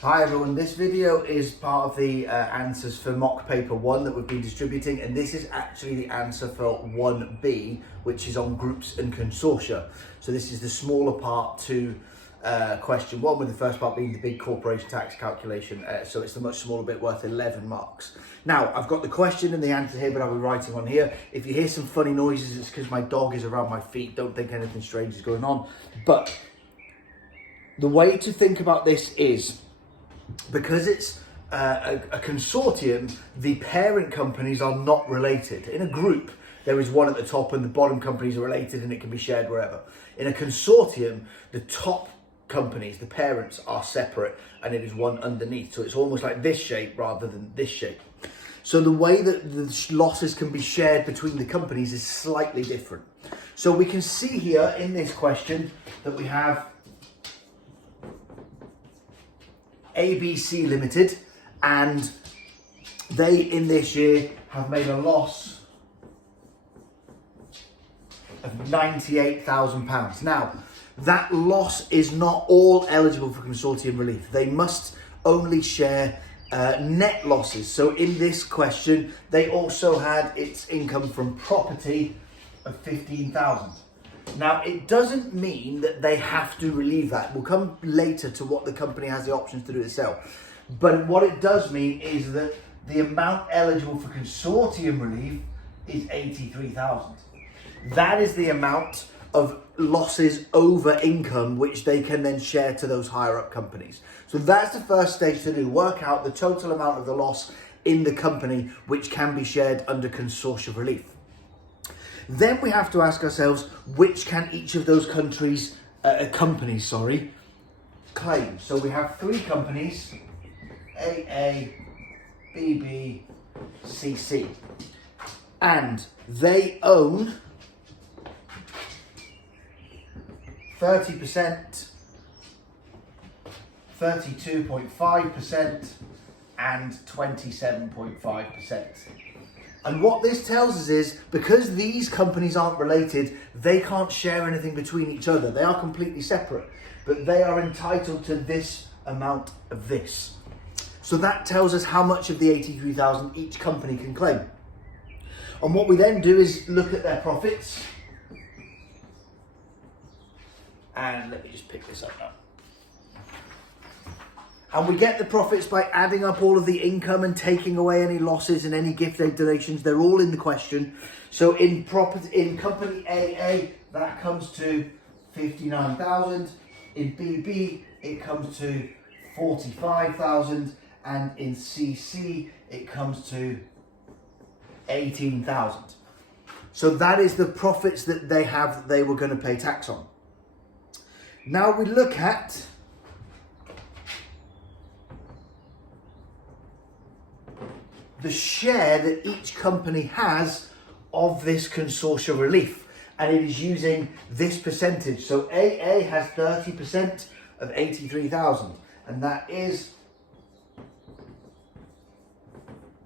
Hi everyone, this video is part of the answers for mock paper 1 that we've been distributing, and this is actually the answer for 1B, which is on groups and consortia. So this is the smaller part to question 1, with the first part being the big corporation tax calculation. So it's the much smaller bit worth 11 marks. Now, I've got the question and the answer here, but I'll be writing on here. If you hear some funny noises, it's because my dog is around my feet. Don't think anything strange is going on. But the way to think about this is, because it's a consortium, the parent companies are not related. In a group, there is one at the top and the bottom companies are related and it can be shared wherever. In a consortium, the top companies, the parents, are separate and it is one underneath. So it's almost like this shape rather than this shape. So the way that the losses can be shared between the companies is slightly different. So we can see here in this question that we have ABC Limited, and they in this year have made a loss of £98,000. Now, that loss is not all eligible for consortium relief. They must only share net losses. So in this question, they also had its income from property of £15,000. Now, it doesn't mean that they have to relieve that. We'll come later to what the company has the options to do itself. But what it does mean is that the amount eligible for consortium relief is £83,000. That is the amount of losses over income which they can then share to those higher up companies. So that's the first stage to do, work out the total amount of the loss in the company which can be shared under consortium relief. Then we have to ask ourselves, which can each of those companies claim? So we have 3 companies, AA, BB, CC, and they own 30%, 32.5%, and 27.5%. And what this tells us is, because these companies aren't related, they can't share anything between each other. They are completely separate, but they are entitled to this amount of this. So that tells us how much of the 83,000 each company can claim. And what we then do is look at their profits. And let me just pick this up now. And we get the profits by adding up all of the income and taking away any losses and any gift aid donations. They're all in the question. So in company AA, that comes to 59,000. In BB, it comes to 45,000. And in CC, it comes to 18,000. So that is the profits that they have that they were going to pay tax on. Now we look at the share that each company has of this consortium relief, and it is using this percentage. So AA has 30% of 83,000, and that is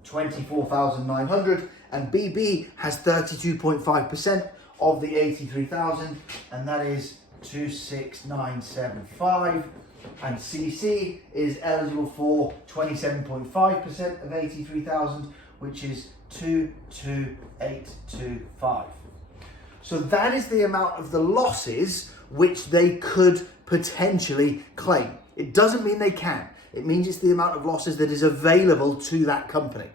24,900, and BB has 32.5% of the 83,000, and that is 26,975. And CC is eligible for 27.5% of 83,000, which is 22,825. So that is the amount of the losses which they could potentially claim. It doesn't mean they can. It means it's the amount of losses that is available to that company.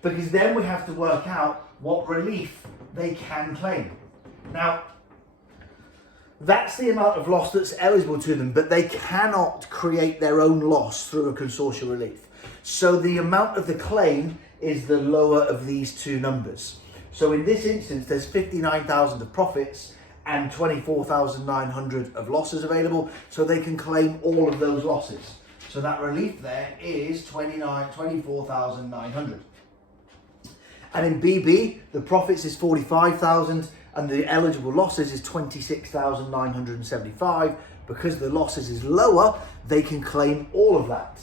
Because then we have to work out what relief they can claim. Now, that's the amount of loss that's eligible to them, but they cannot create their own loss through a consortium relief. So the amount of the claim is the lower of these two numbers. So in this instance, there's 59,000 of profits and 24,900 of losses available, so they can claim all of those losses. So that relief there is 24,900. And in BB, the profits is 45,000 and the eligible losses is 26,975. Because the losses is lower, they can claim all of that.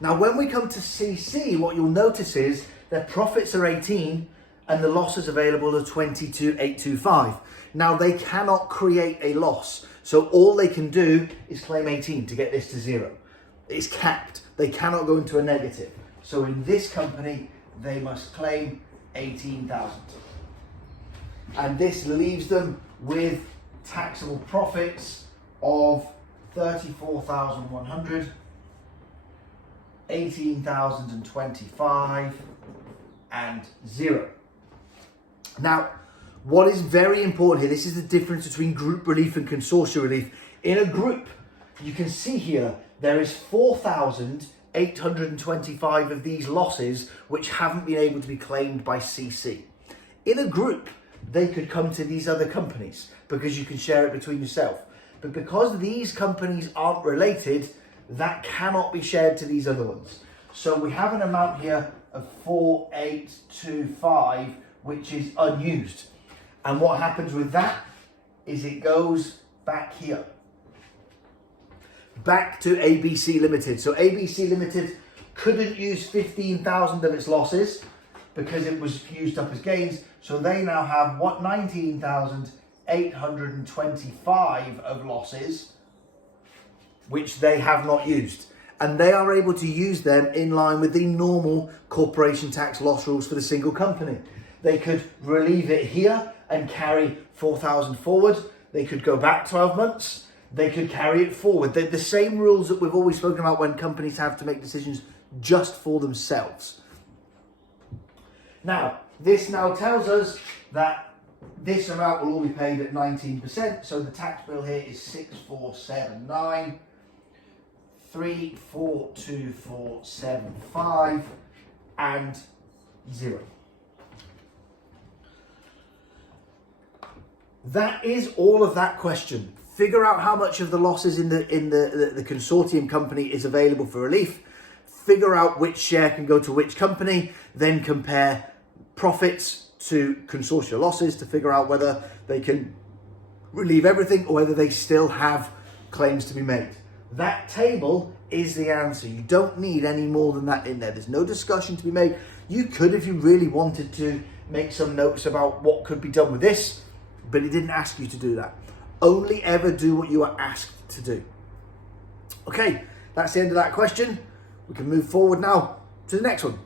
Now, when we come to CC, what you'll notice is their profits are 18 and the losses available are 22,825. Now they cannot create a loss, so all they can do is claim 18 to get this to 0. It's capped. They cannot go into a negative. So in this company, they must claim 18,000. And this leaves them with taxable profits of 34,100, 18,025, and 0. Now, what is very important here, this is the difference between group relief and consortia relief. In a group, you can see here, there is 4,825 of these losses which haven't been able to be claimed by CC. In a group, they could come to these other companies because you can share it between yourself. But because these companies aren't related, that cannot be shared to these other ones. So we have an amount here of 4,825, which is unused. And what happens with that is it goes back here, back to ABC Limited. So ABC Limited couldn't use 15,000 of its losses because it was used up as gains. So they now have 19,825 of losses, which they have not used. And they are able to use them in line with the normal corporation tax loss rules for the single company. They could relieve it here and carry 4,000 forward. They could go back 12 months. They could carry it forward. They're the same rules that we've always spoken about when companies have to make decisions just for themselves. Now, this now tells us that this amount will all be paid at 19%. So the tax bill here is 6479, 342475, and 0. That is all of that question. Figure out how much of the losses in the consortium company is available for relief. Figure out which share can go to which company. Then compare profits to consortia losses to figure out whether they can relieve everything or whether they still have claims to be made. That table is the answer. You don't need any more than that in there. There's no discussion to be made. You could, if you really wanted to, make some notes about what could be done with this, but it didn't ask you to do that. Only ever do what you are asked to do. Okay, that's the end of that question. We can move forward now to the next one.